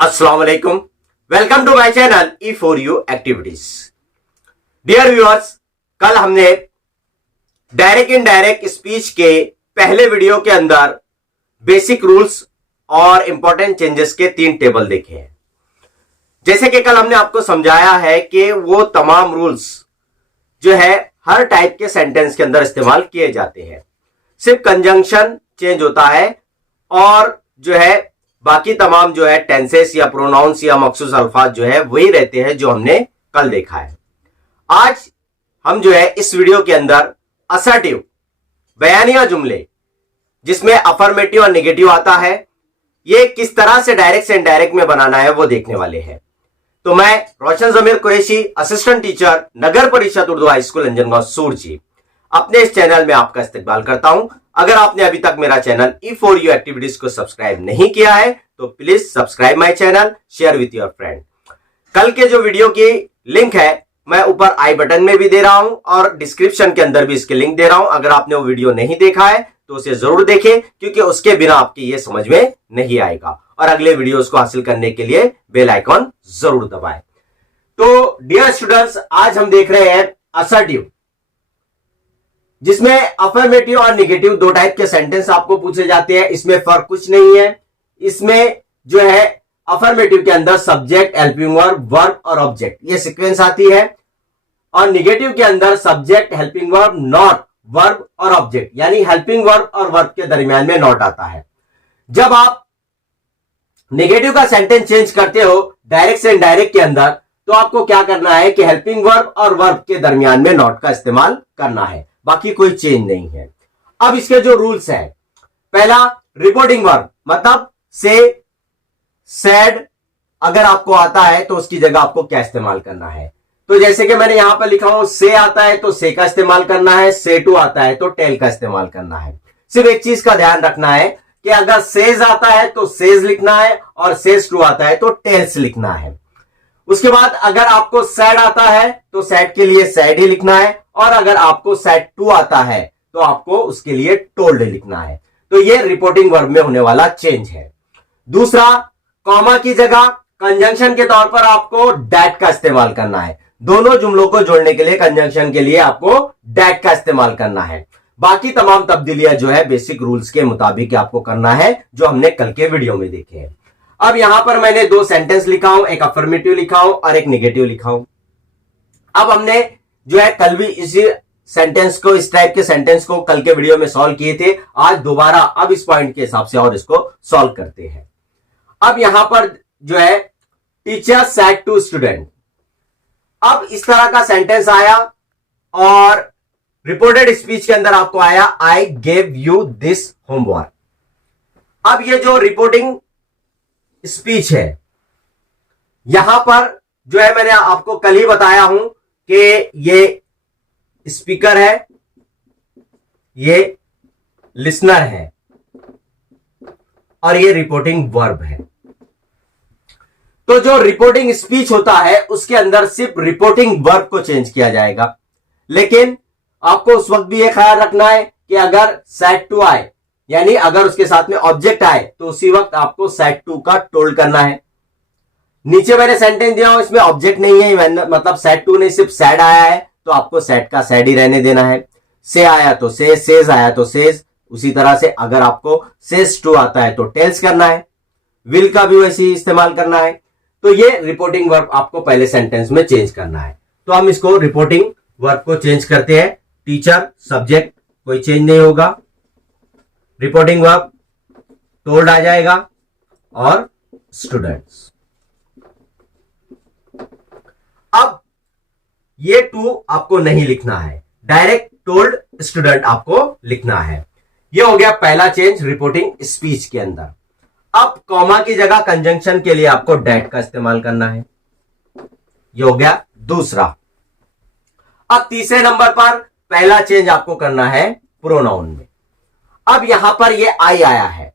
अस्सलाम वालेकुम। Welcome to my channel E for you activities. Dear viewers, कल हमने डायरेक्ट इनडायरेक्ट स्पीच के पहले वीडियो के अंदर बेसिक रूल्स और इंपॉर्टेंट चेंजेस के 3 टेबल देखे हैं। जैसे कि कल हमने आपको समझाया है कि वो तमाम रूल्स जो है हर टाइप के सेंटेंस के अंदर इस्तेमाल किए जाते हैं, सिर्फ कंजंक्शन चेंज होता है और जो है बाकी तमाम जो है टेंसेस या प्रोनाउंस या मखसूस अल्फाज जो है वही रहते हैं जो हमने कल देखा है। आज हम जो है इस वीडियो के अंदर असर्टिव बयानिया जुमले जिसमें अफर्मेटिव और नेगेटिव आता है, ये किस तरह से डायरेक्ट से इनडायरेक्ट में बनाना है वो देखने वाले हैं। तो मैं रोशन जमीर कुरैशी, असिस्टेंट टीचर, नगर परिषद उर्दू हाई स्कूल अंजनगांव सूरजी, अपने इस चैनल में आपका इस्तकबाल करता हूं। अगर आपने अभी तक मेरा channel E for you activities को सब्सक्राइब नहीं किया है तो please subscribe my channel, share with your friend. कल के जो वीडियो की लिंक है मैं ऊपर आई बटन में भी दे रहा हूं और डिस्क्रिप्शन के अंदर भी इसके लिंक दे रहा हूं। अगर आपने वो वीडियो नहीं देखा है तो उसे जरूर देखें, क्योंकि उसके बिना आपकी ये समझ में नहीं आएगा। और अगले वीडियोस को हासिल करने के लिए बेल आइकॉन जरूर दबाएं। तो डियर स्टूडेंट्स, आज हम देख रहे हैं असर्टिव, जिसमें अफर्मेटिव और नेगेटिव 2 टाइप के सेंटेंस आपको पूछे जाते हैं। इसमें फर्क कुछ नहीं है। इसमें जो है अफर्मेटिव के अंदर सब्जेक्ट, हेल्पिंग वर्ब, वर्ब और ऑब्जेक्ट, ये सीक्वेंस आती है, और नेगेटिव के अंदर subject, helping verb, not, verb और ऑब्जेक्ट, यानी हेल्पिंग वर्ब और वर्ब के दरमियान में नॉट आता है। जब आप नेगेटिव का सेंटेंस चेंज करते हो डायरेक्ट से इनडायरेक्ट के अंदर, तो आपको क्या करना है कि हेल्पिंग वर्ब और वर्ब के दरमियान में नॉट का इस्तेमाल करना है, बाकी कोई चेंज नहीं है। अब इसके जो रूल्स है, पहला रिपोर्टिंग वर्ब, मतलब से, सैड, अगर आपको आता है तो उसकी जगह आपको क्या इस्तेमाल करना है। तो जैसे कि मैंने यहां पर लिखा हूं, से आता है तो से का इस्तेमाल करना है, से टू आता है तो टेल का इस्तेमाल करना है। सिर्फ एक चीज का ध्यान रखना है कि अगर सेज आता है तो सेज लिखना है और सेज टू आता है तो टेल्स लिखना है। उसके बाद अगर आपको सैड आता है तो सैड के लिए सैड ही लिखना है, और अगर आपको सैड टू आता है तो आपको उसके लिए टोल्ड लिखना है। तो ये रिपोर्टिंग वर्ब में होने वाला चेंज है। दूसरा, कॉमा की जगह कंजंक्शन के तौर पर आपको डैट का इस्तेमाल करना है। दोनों जुमलों को जोड़ने के लिए कंजंक्शन के लिए आपको डैट का इस्तेमाल करना है। बाकी तमाम तब्दीलियां जो है बेसिक रूल्स के मुताबिक आपको करना है, जो हमने कल के वीडियो में देखे हैं। अब यहां पर मैंने 2 सेंटेंस लिखा हूं, एक अफर्मेटिव लिखा हूं और एक नेगेटिव लिखा हूं। अब हमने जो है कल भी इसी सेंटेंस को, इस टाइप के सेंटेंस को कल के वीडियो में सॉल्व किए थे। आज दोबारा अब इस पॉइंट के हिसाब से और इसको सॉल्व करते हैं। अब यहां पर जो है टीचर सैड टू स्टूडेंट, अब इस तरह का सेंटेंस आया और रिपोर्टेड स्पीच के अंदर आपको आया I gave you this homework. अब ये जो रिपोर्टिंग स्पीच है, यहां पर जो है मैंने आपको कल ही बताया हूं कि ये स्पीकर है, ये लिसनर है और ये रिपोर्टिंग वर्ब है। तो जो रिपोर्टिंग स्पीच होता है उसके अंदर सिर्फ रिपोर्टिंग वर्ब को चेंज किया जाएगा, लेकिन आपको उस वक्त भी यह ख्याल रखना है कि अगर सैड टू आए, यानी अगर उसके साथ में ऑब्जेक्ट आए, तो उसी वक्त आपको सैड टू का टोल्ड करना है। नीचे मैंने सेंटेंस दिया हूं, इसमें ऑब्जेक्ट नहीं है, मतलब सैड टू नहीं, सिर्फ सैड आया है तो आपको सैड का सैड ही रहने देना है। से आया तो से, सेज आया तो सेज। उसी तरह से अगर आपको सेज टू आता है तो टेल्स करना है। विल का भी वैसे ही इस्तेमाल करना है। तो ये रिपोर्टिंग वर्ब आपको पहले सेंटेंस में चेंज करना है। तो हम इसको रिपोर्टिंग वर्ब को चेंज करते हैं। टीचर, सब्जेक्ट कोई चेंज नहीं होगा, रिपोर्टिंग वर्ब टोल्ड आ जाएगा और स्टूडेंट्स। अब ये टू आपको नहीं लिखना है, डायरेक्ट टोल्ड स्टूडेंट आपको लिखना है। ये हो गया पहला चेंज रिपोर्टिंग स्पीच के अंदर। अब कॉमा की जगह कंजंक्शन के लिए आपको डैट का इस्तेमाल करना है। ये हो गया दूसरा। अब तीसरे नंबर पर पहला चेंज आपको करना है प्रोनाउन में। अब यहां पर ये आई आया है,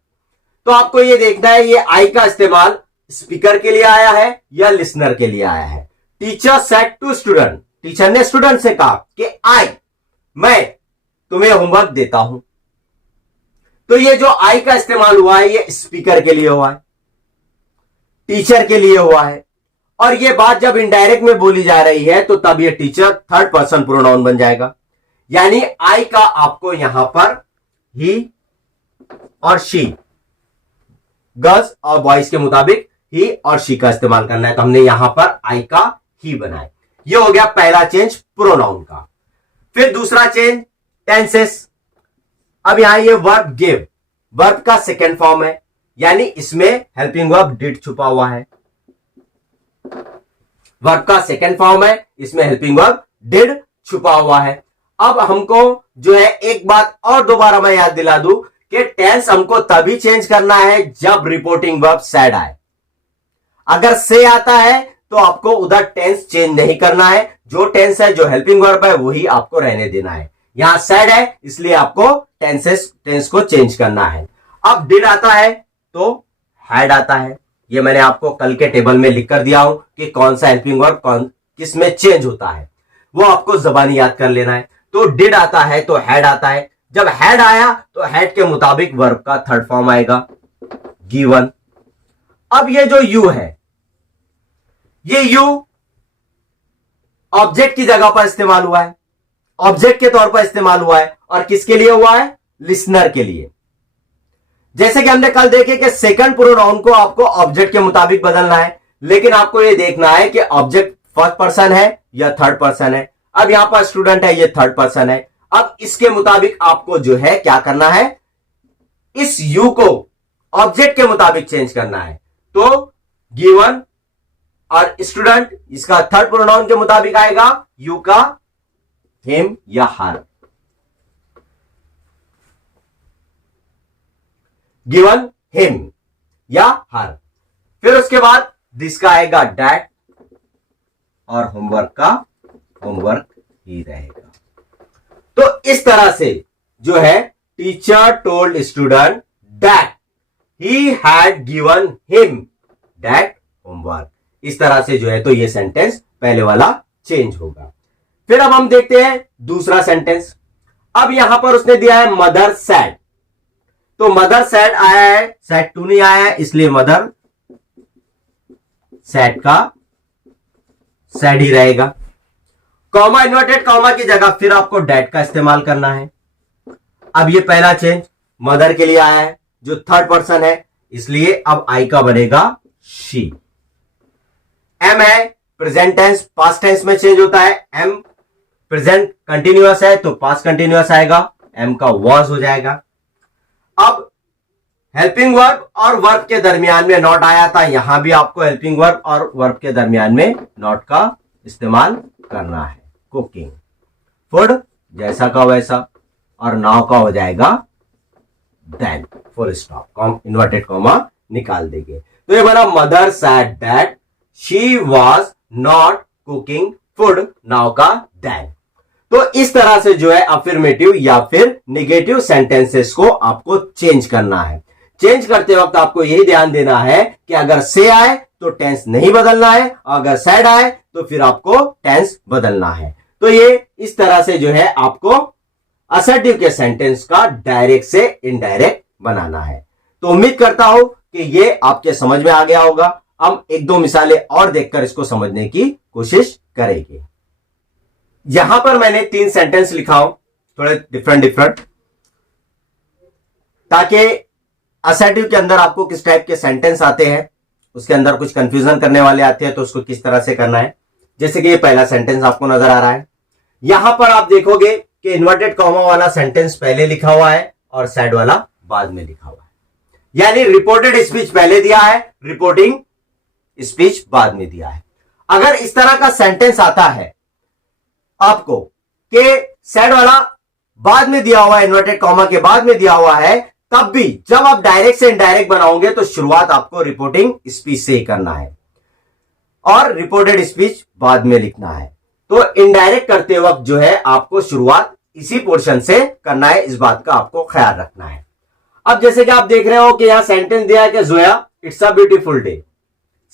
तो आपको ये देखना है ये आई का इस्तेमाल स्पीकर के लिए आया है या लिसनर के लिए आया है। Teacher said to student, teacher ने स्टूडेंट से कहा कि आई, मैं तुम्हें होमवर्क देता हूं। तो ये जो आई का इस्तेमाल हुआ है ये स्पीकर के लिए हुआ है। टीचर के लिए हुआ है, और ये बात जब इनडायरेक्ट में बोली जा रही है तो तब ये टीचर थर्ड पर्सन प्रोनाउन बन जाएगा। यानी आई का आपको यहां पर ही और शी, गर्ल्स और बॉयज के मुताबिक ही और शी का इस्तेमाल करना है, तो हमने यहां पर आई का ही बनाया। ये हो गया पहला चेंज प्रोनाउन का। फिर दूसरा चेंज टेंसेस। अब यहां ये वर्ब गिव, वर्ब का सेकेंड फॉर्म है, यानी इसमें हेल्पिंग वर्ब डिड छुपा हुआ है। वर्ब का सेकेंड फॉर्म है, इसमें हेल्पिंग वर्ब डिड छुपा हुआ है। अब हमको जो है एक बात और दोबारा मैं याद दिला दूं कि टेंस हमको तभी चेंज करना है जब रिपोर्टिंग वर्ब सैड आए। अगर से आता है तो आपको उधर टेंस चेंज नहीं करना है, जो टेंस है, जो हेल्पिंग वर्ब है, वही आपको रहने देना है। यहां सैड है इसलिए आपको टेंस को चेंज करना है। अब डिड आता है तो हैड आता है। ये मैंने आपको कल के टेबल में लिख कर दिया हूं कि कौन सा हेल्पिंग वर्ब किस में चेंज होता है, वो आपको जबानी याद कर लेना है। तो डिड आता है तो हैड आता है। जब हैड आया तो हैड के मुताबिक वर्ब का थर्ड फॉर्म आएगा गिवन। अब ये जो यू है, ये यू ऑब्जेक्ट की जगह पर इस्तेमाल हुआ है, ऑब्जेक्ट के तौर पर इस्तेमाल हुआ है, और किसके लिए हुआ है? लिसनर के लिए। जैसे कि हमने कल देखे कि सेकंड प्रोनाउन को आपको ऑब्जेक्ट के मुताबिक बदलना है, लेकिन आपको यह देखना है कि ऑब्जेक्ट फर्स्ट पर्सन है या थर्ड पर्सन है। अब यहां पर स्टूडेंट है, ये थर्ड पर्सन है। अब इसके मुताबिक आपको जो है क्या करना है, इस यू को ऑब्जेक्ट के मुताबिक चेंज करना है। तो गिवन और स्टूडेंट, इसका थर्ड प्रोनाउन के मुताबिक आएगा यू का हिम या हर। गिवन हिम या हर। फिर उसके बाद दिस का आएगा डैट, और होमवर्क का होमवर्क ही रहेगा। तो इस तरह से जो है teacher told student that he had given him that homework. इस तरह से जो है तो ये सेंटेंस पहले वाला चेंज होगा। फिर अब हम देखते हैं दूसरा सेंटेंस। अब यहां पर उसने दिया है मदर सैड, तो मदर सैड आया है, सैड टू नहीं आया है, इसलिए मदर सैड का सैड ही रहेगा। कॉमा, इन्वर्टेड कॉमा की जगह फिर आपको डैट का इस्तेमाल करना है। अब ये पहला चेंज मदर के लिए आया है, जो थर्ड पर्सन है, इसलिए अब आई का बनेगा शी। एम है प्रेजेंट टेंस, पास्ट टेंस में चेंज होता है। एम प्रेजेंट कंटिन्यूअस है तो पास्ट कंटिन्यूअस आएगा, एम का वॉज हो जाएगा। अब हेल्पिंग वर्ब और वर्ब के दरमियान में नॉट आया था, यहां भी आपको हेल्पिंग वर्ब और वर्ब के दरमियान में नॉट का इस्तेमाल करना है। कुकिंग, फूड, जैसा का वैसा, और नाउ का हो जाएगा then, full stop, inverted comma निकाल देंगे। तो ये बना mother said that she was not cooking food, now का देन। तो इस तरह से जो है अफर्मेटिव या फिर निगेटिव सेंटेंसेस को आपको चेंज करना है। चेंज करते वक्त आपको यही ध्यान देना है कि अगर से आए तो टेंस नहीं बदलना है, अगर सैड आए तो फिर आपको टेंस बदलना है। तो ये इस तरह से जो है आपको असर्टिव के सेंटेंस का डायरेक्ट से इनडायरेक्ट बनाना है। तो उम्मीद करता हूं कि ये आपके समझ में आ गया होगा। हम एक दो मिसालें और देखकर इसको समझने की कोशिश करेंगे। यहां पर मैंने 3 सेंटेंस लिखा हूं, थोड़े डिफरेंट, ताकि असर्टिव के अंदर आपको किस टाइप के सेंटेंस आते हैं, उसके अंदर कुछ कंफ्यूजन करने वाले आते हैं तो उसको किस तरह से करना है। जैसे कि ये पहला सेंटेंस आपको नजर आ रहा है, यहां पर आप देखोगे कि इन्वर्टेड कॉमा वाला सेंटेंस पहले लिखा हुआ है और सैड वाला बाद में लिखा हुआ है। यानी रिपोर्टेड स्पीच पहले दिया है, रिपोर्टिंग स्पीच बाद में दिया है। अगर इस तरह का सेंटेंस आता है आपको कि सैड वाला बाद में दिया हुआ है, इन्वर्टेड कॉमा के बाद में दिया हुआ है, तब भी जब आप डायरेक्ट से इनडायरेक्ट बनाओगे तो शुरुआत आपको रिपोर्टिंग स्पीच से ही करना है और रिपोर्टेड स्पीच बाद में लिखना है। तो इनडायरेक्ट करते वक्त जो है आपको शुरुआत इसी पोर्शन से करना है, इस बात का आपको ख्याल रखना है। अब जैसे कि आप देख रहे हो कि यहां सेंटेंस दिया है कि Zoya it's a beautiful day,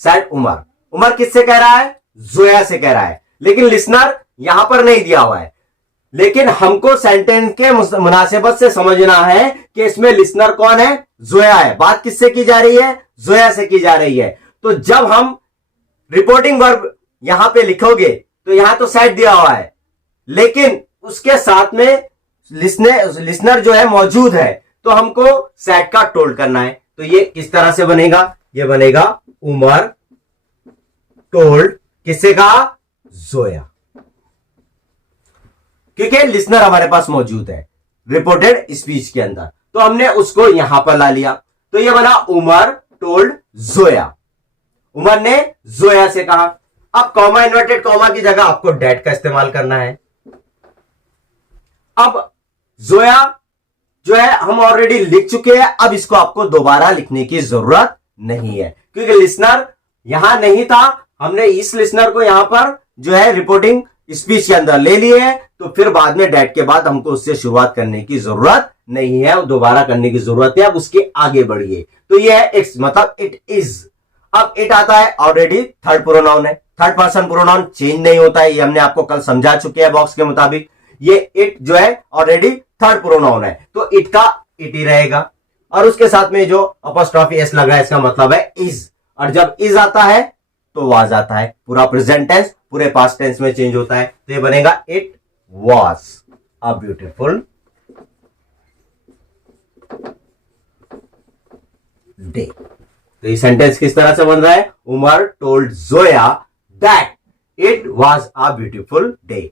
said Umar, Umar किससे कह रहा है? जोया से कह रहा है, लेकिन लिसनर यहां पर नहीं दिया हुआ है। लेकिन हमको सेंटेंस के मुनासिबत से समझना है कि इसमें लिसनर कौन है? जोया है। बात किससे की जा रही है? जोया से की जा रही है। तो जब हम रिपोर्टिंग वर्ब यहां पे लिखोगे तो यहां तो सेट दिया हुआ है, लेकिन उसके साथ में लिसनर जो है मौजूद है, तो हमको सेट का टोल्ड करना है। तो ये किस तरह से बनेगा, ये बनेगा उमर टोल्ड किससे कहा, जोया, क्योंकि लिसनर हमारे पास मौजूद है रिपोर्टेड स्पीच के अंदर, तो हमने उसको यहां पर ला लिया। तो ये बना उमर टोल्ड जोया, उमर ने जोया से कहा। अब कॉमा इन्वर्टेड कॉमा की जगह आपको डेट का इस्तेमाल करना है। अब जोया जो है हम ऑलरेडी लिख चुके हैं, अब इसको आपको दोबारा लिखने की जरूरत नहीं है, क्योंकि लिसनर यहां नहीं था, हमने इस लिसनर को यहां पर जो है रिपोर्टिंग स्पीच के अंदर ले लिए हैं, तो फिर बाद में डेट के बाद हमको उससे शुरुआत करने की जरूरत नहीं है, दोबारा करने की जरूरत है। अब उसके आगे बढ़िए, तो ये है इट्स, मतलब इट इज। अब इट आता है ऑलरेडी थर्ड प्रोनाउन है, थर्ड पर्सन प्रोनाउन चेंज नहीं होता है, ये हमने आपको कल समझा चुके हैं बॉक्स के मुताबिक। ये इट जो है ऑलरेडी थर्ड प्रोनाउन है, तो इट का इट ही रहेगा, और उसके साथ में जो अपॉस्ट्रोफी एस लगा है इसका मतलब है इज, और जब इज आता है तो वाज आता है, पूरा प्रेजेंट टेंस पूरे पास्ट टेंस में चेंज होता है, तो ये बनेगा it was a beautiful day. तो ये सेंटेंस किस तरह से बन रहा है, Umar told Zoya that it was a beautiful day.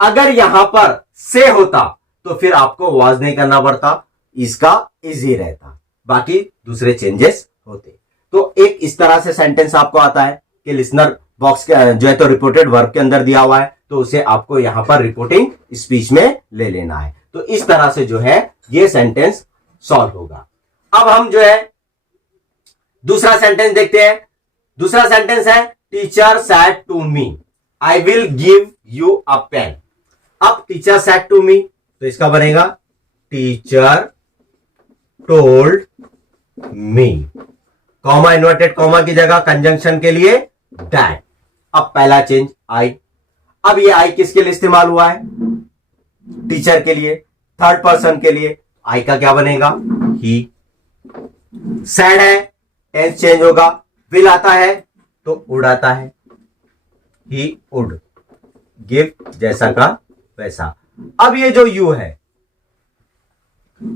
अगर यहां पर से होता तो फिर आपको वाज नहीं करना पड़ता, इसका इज ही रहता, बाकी दूसरे चेंजेस होते। तो एक इस तरह से सेंटेंस आपको आता है कि लिसनर बॉक्स के जो है तो रिपोर्टेड वर्ब के अंदर दिया हुआ है, तो उसे आपको यहां पर रिपोर्टिंग स्पीच में ले लेना है। तो इस तरह से जो है ये सेंटेंस सॉल्व होगा। अब हम जो है दूसरा सेंटेंस देखते हैं। दूसरा सेंटेंस है teacher said to me I will give you a pen. अब टीचर सेड टू मी, तो इसका बनेगा teacher told me, comma inverted comma की जगह कंजंक्शन के लिए दैट। अब पहला चेंज आई, अब ये आई किसके लिए इस्तेमाल हुआ है, टीचर के लिए, थर्ड पर्सन के लिए। आई का क्या बनेगा, ही। सैड है, टेंस चेंज होगा, विल आता है तो उड़ आता है, ही उड, गिव जैसा का वैसा। अब ये जो यू है,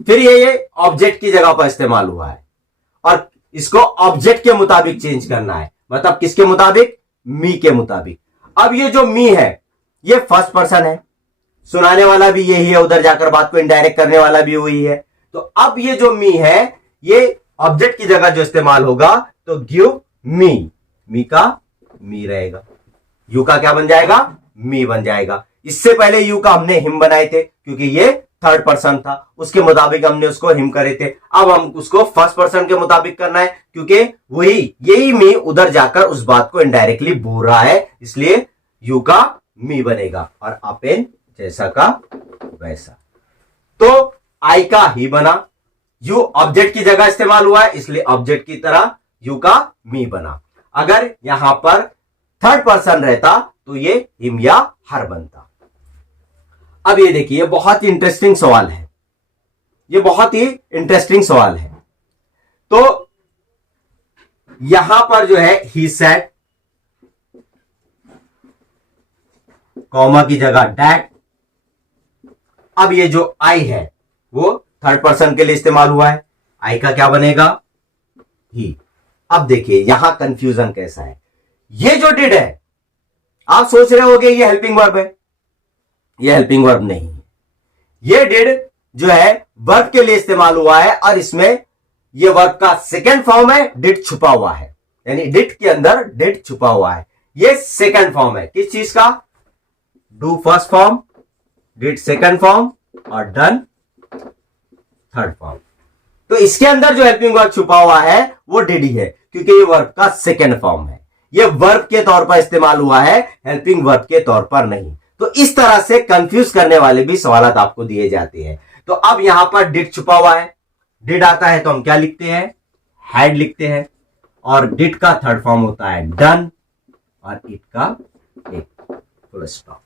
फिर ये ऑब्जेक्ट की जगह पर इस्तेमाल हुआ है, और इसको ऑब्जेक्ट के मुताबिक चेंज करना है, मतलब किसके मुताबिक, मी के मुताबिक। अब ये जो मी है ये फर्स्ट पर्सन है, सुनाने वाला भी यही है, उधर जाकर बात को इनडायरेक्ट करने वाला भी वही है। तो अब ये जो मी है ये ऑब्जेक्ट की जगह जो इस्तेमाल होगा, तो गिव मी, मी का मी रहेगा, यू का क्या बन जाएगा, मी बन जाएगा। इससे पहले यू का हमने हिम बनाए थे, क्योंकि ये थर्ड पर्सन था, उसके मुताबिक हमने उसको हिम करे थे। अब हम उसको फर्स्ट पर्सन के मुताबिक करना है, क्योंकि वही यही मी उधर जाकर उस बात को इनडायरेक्टली बोल रहा है, इसलिए यू का मी बनेगा, और अपेन जैसा का वैसा। तो आई का ही बना, यू ऑब्जेक्ट की जगह इस्तेमाल हुआ है, इसलिए ऑब्जेक्ट की तरह यू का मी बना। अगर यहां पर थर्ड पर्सन रहता तो ये हिम या हर बनता। अब ये देखिए बहुत ही इंटरेस्टिंग सवाल है, ये बहुत ही इंटरेस्टिंग सवाल है। तो यहां पर जो है ही सेड, कॉमा की जगह डैट। अब ये जो आई है वो थर्ड पर्सन के लिए इस्तेमाल हुआ है, आई का क्या बनेगा, ही। अब देखिए यहां कंफ्यूजन कैसा है, ये जो डिड है आप सोच रहे होगे ये हेल्पिंग वर्ब है, ये हेल्पिंग वर्ब नहीं है। ये डिड जो है वर्ब के लिए इस्तेमाल हुआ है, और इसमें ये वर्ब का सेकेंड फॉर्म है, डिड छुपा हुआ है, यानी डिड के अंदर डिड छुपा हुआ है। ये सेकेंड फॉर्म है किस चीज का, do first form, did second form, और डन थर्ड फॉर्म। तो इसके अंदर जो हेल्पिंग वर्ब छुपा हुआ है वो डिड ही है, क्योंकि ये वर्ब का सेकेंड फॉर्म है, ये वर्ब के तौर पर इस्तेमाल हुआ है, हेल्पिंग वर्ब के तौर पर नहीं। तो इस तरह से कंफ्यूज करने वाले भी सवाल आपको दिए जाते हैं। तो अब यहां पर डिड छुपा हुआ है, डिड आता है तो हम क्या लिखते हैं, हैड लिखते हैं, और डिड का थर्ड फॉर्म होता है डन, और इट का एक फुल स्टॉप।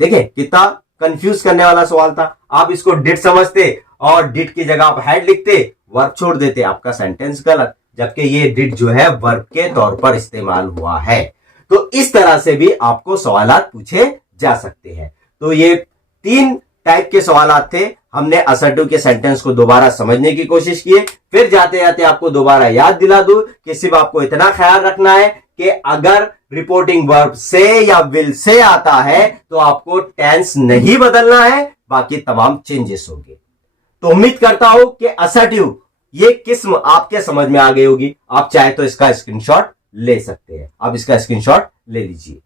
देखिए कितना कंफ्यूज करने वाला सवाल था। आप इसको डिड समझते और डिड की जगह आप हैड लिखते, वर्ब छोड़ देते, आपका सेंटेंस गलत। जबकि ये डिड जो है वर्ब के तौर पर इस्तेमाल हुआ है। तो इस तरह से भी आपको सवालात पूछे जा सकते हैं। तो ये 3 टाइप के सवालात थे। हमने असर्टिव के सेंटेंस को दोबारा समझने की कोशिश की। फिर जाते जाते आपको दोबारा याद दिला दूं कि सिर्फ आपको इतना ख्याल रखना है कि अगर रिपोर्टिंग वर्ब से या विल से आता है तो आपको टेंस नहीं बदलना है, बाकी तमाम चेंजेस होंगे। तो उम्मीद करता हूं कि असर्टिव ये किस्म आपके समझ में आ गई होगी। आप चाहे तो इसका स्क्रीनशॉट ले सकते हैं। आप इसका स्क्रीनशॉट ले लीजिए,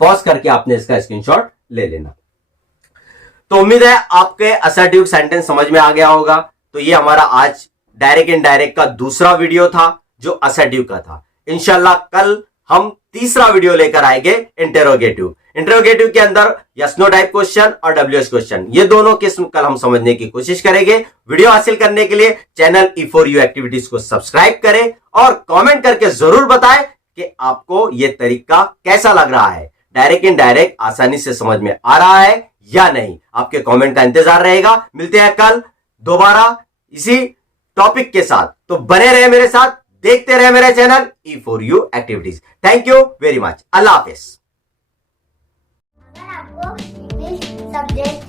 पॉज करके आपने इसका स्क्रीनशॉट ले लेना। तो उम्मीद है आपके असर्टिव सेंटेंस समझ में आ गया होगा। तो ये हमारा आज डायरेक्ट इनडायरेक्ट का दूसरा वीडियो था जो असर्टिव का था। इंशाल्लाह कल हम तीसरा वीडियो लेकर आएंगे इंटेरोगेटिव। इंटेरोगेटिव के अंदर यस नो टाइप क्वेश्चन और डब्ल्यूएच क्वेश्चन, ये दोनों किस्म कल हम समझने की कोशिश करेंगे। वीडियो हासिल करने के लिए चैनल E4U एक्टिविटीज को सब्सक्राइब करें और कमेंट करके जरूर बताएं कि आपको यह तरीका कैसा लग रहा है। डायरेक्ट इनडायरेक्ट आसानी से समझ में आ रहा है या नहीं। आपके कमेंट का इंतजार रहेगा। मिलते हैं कल दोबारा इसी टॉपिक के साथ। तो बने रहे मेरे साथ, देखते रहे मेरे channel E4U activities. Thank you very much. अल्लाह हाफिज। अगर आपको इंग्लिश सब्जेक्ट